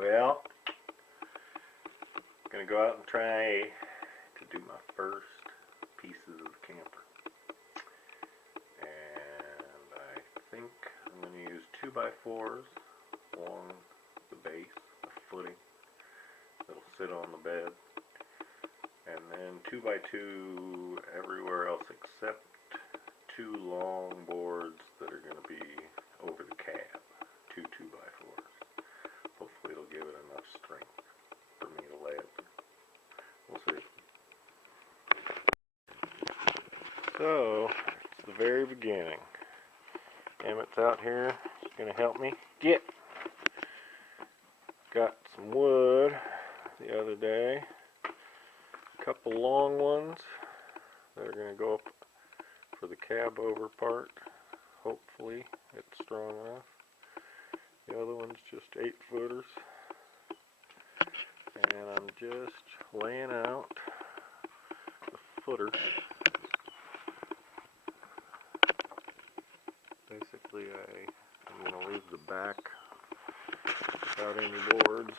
Well, I'm gonna go out and try to do my first pieces of the camper. And I think I'm gonna use 2x4s along the base, the footing that'll sit on the bed. And then 2x2 everywhere else except 2 long boards that are gonna be over the cab. 2x4s. Hopefully it'll give it enough strength for me to lay it. We'll see. So, it's the very beginning. Emmett's out here. He's going to help me get. Got some wood the other day. A couple long ones that are going to go up for the cab over part. Hopefully it's strong enough. The other one's just 8-footers. And I'm just laying out the footer. Basically, I'm going to leave the back without any boards.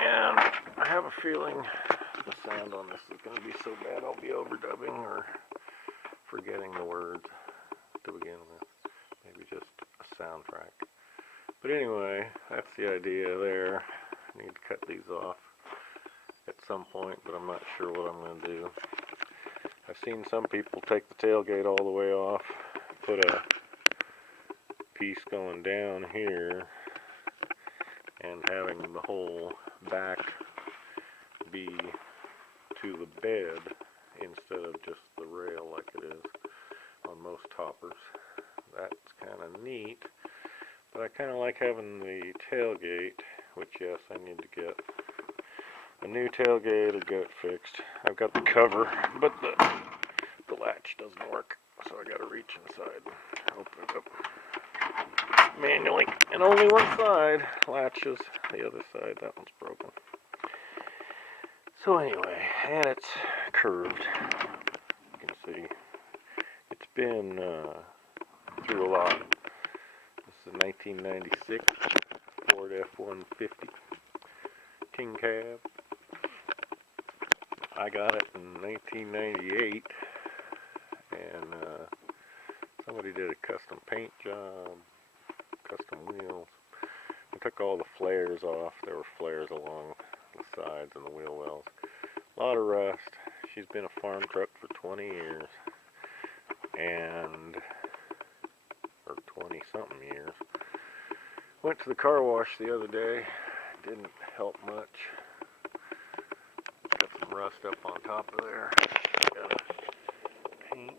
And I have a feeling the sound on this is going to be so bad I'll be overdubbing or forgetting the words to begin with. Maybe just a soundtrack. But anyway, that's the idea there. I need to cut these off at some point, but I'm not sure what I'm going to do. I've seen some people take the tailgate all the way off, put a piece going down here, and having the whole back be to the bed instead of just the rail like it is on most toppers. That's kind of neat, but I kind of like having the tailgate, which yes, I need to get a new tailgate or get it fixed. I've got the cover, but the latch doesn't work, so I gotta reach inside, open it up manually, and only one side latches. The other side, that one's broken. So anyway, and it's curved. You can see it's been through a lot. This is a 1996 Ford F-150 King Cab. I got it in 1998, and somebody did a custom paint job, custom wheels. I took all the flares off. There were flares along the sides and the wheel wells. A lot of rust. She's been a farm truck for 20 years, or 20-something years. Went to the car wash the other day. Didn't help much. Got some rust up on top of there. Gotta paint.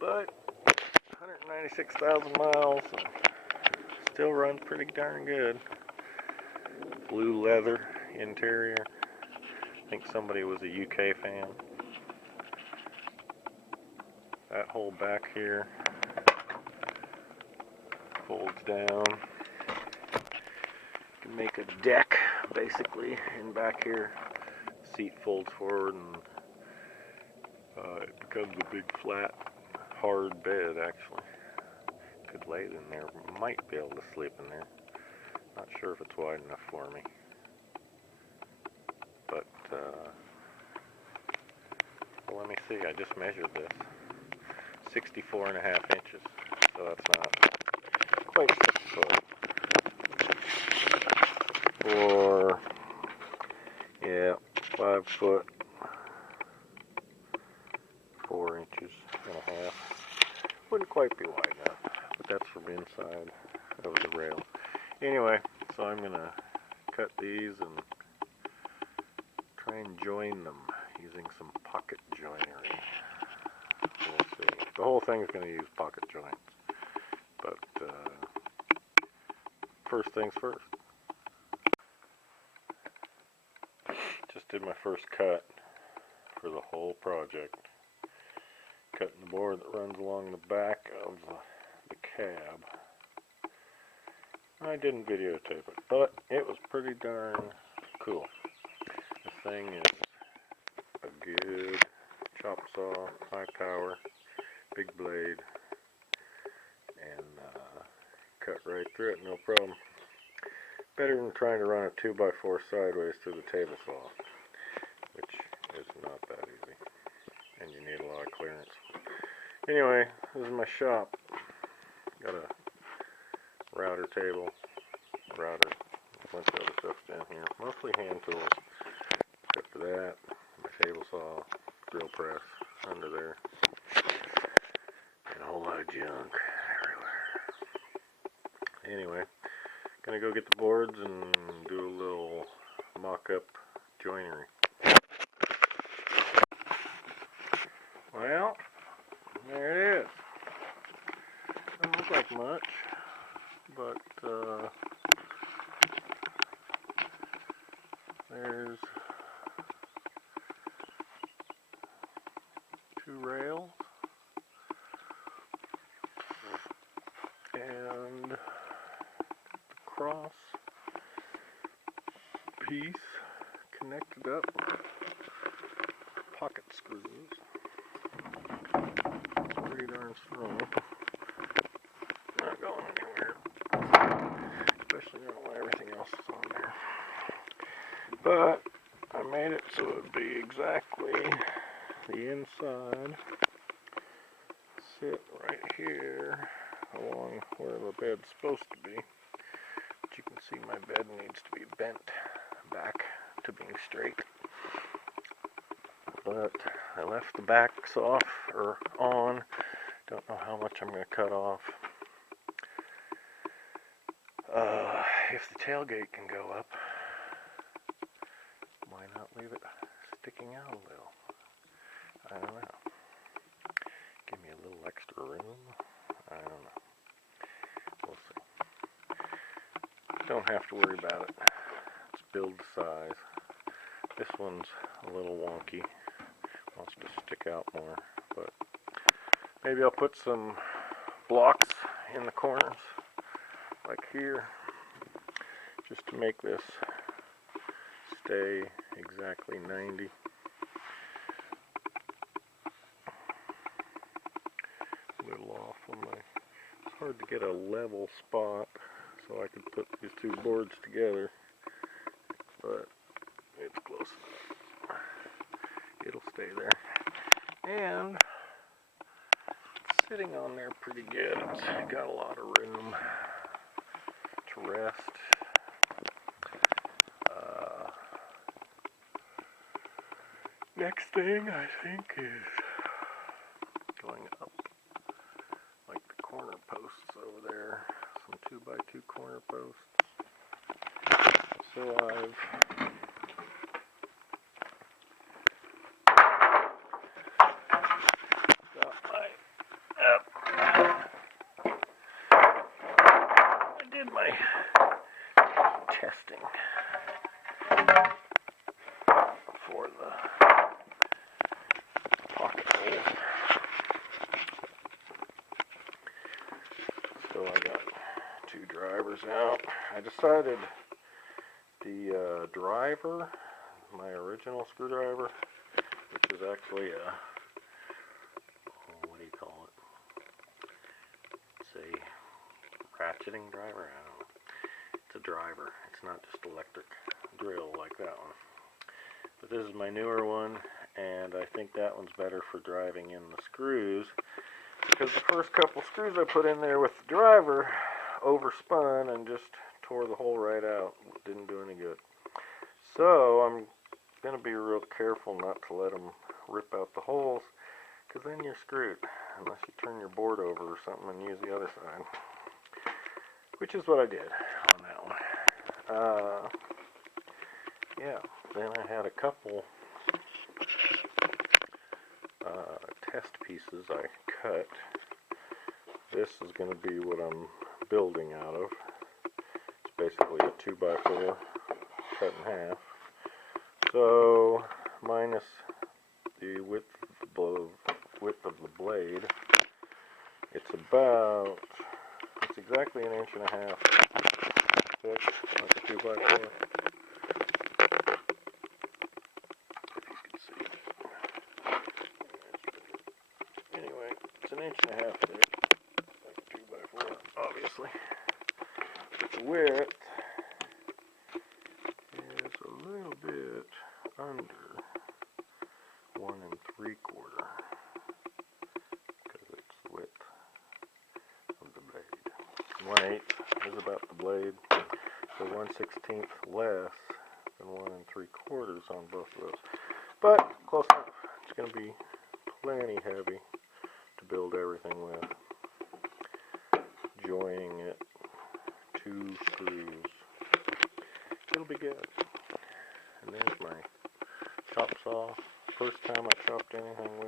But 196,000 miles and still runs pretty darn good. Blue leather interior. I think somebody was a UK fan. That whole back here folds down. You can make a deck basically in back here. Seat folds forward and it becomes a big flat hard bed actually. Could lay it in there. Might be able to sleep in there. Not sure if it's wide enough for me. But well, let me see. I just measured this. 64.5 inches. So that's not quite 6 foot. Or, yeah, 5 foot, 4 inches and a half. Wouldn't quite be wide enough, but that's from inside of the rail. Anyway, so I'm going to cut these and try and join them using some pocket joinery. We'll see. The whole thing is going to use pocket joints, but first things first. Just did my first cut for the whole project. Cutting the board that runs along the back of the cab. I didn't videotape it, but it was pretty darn cool. The thing is a good chop saw, high power, big blade, and through it no problem. Better than trying to run a 2x4 sideways through the table saw, which is not that easy, and you need a lot of clearance. Anyway, this is my shop. Got a router table, router, a bunch of other stuff down here, mostly hand tools, except for that, my table saw, drill press under there, and a whole lot of junk everywhere. Anyway, gonna go get the boards and do a little mock-up joinery. Well, there it is. Doesn't look like much, but there's 2 rails and the cross piece connected up, pocket screws. It's pretty darn strong. Not going anywhere, especially when everything else is on there. But I made it so it would be exactly the inside. Sit right here along where the bed's supposed to be. But you can see my bed needs to be bent back to being straight. But I left the backs off or on. Don't know how much I'm going to cut off. If the tailgate can go up, why not leave it sticking out a little? I don't know. Give me a little extra room. I don't know. We'll see. Don't have to worry about it. It's build size. This one's a little wonky. Wants to stick out more, but maybe I'll put some blocks in the corners, like here, just to make this stay exactly 90. A little off on my, it's hard to get a level spot so I could put these 2 boards together, but it's close enough. It'll stay there. And it's sitting on there pretty good. It's got a lot of room to rest. Next thing I think is going up like the corner posts over there. Some 2x2 corner posts. So I've got I did my testing for the pocket holes. So I got 2 drivers out. I decided the driver, my original screwdriver, which is actually a, what do you call it? It's a ratcheting driver? I don't know. It's a driver. It's not just electric drill like that one. But this is my newer one, and I think that one's better for driving in the screws, because the first couple screws I put in there with the driver overspun and just tore the hole right out. Didn't do any good. So I'm going to be real careful not to let them rip out the holes, because then you're screwed, unless you turn your board over or something and use the other side, which is what I did on that one. Yeah, then I had a couple test pieces I cut. This is going to be what I'm building out of. It's basically a 2x4 cut in half. So minus the width of the blade, it's exactly 1.5 inches thick, like a 2x4. Anyway, it's 1.5 inches thick, like a 2x4, obviously. the width is a little bit under 1 3/4 because it's the width of the blade. 1/8 is about the blade, so 1/16 less than 1 3/4 on both of those. But close enough. It's going to be plenty heavy to build everything with. Joining it 2 screws. It'll be good. And there's my chop saw. First time I chopped anything with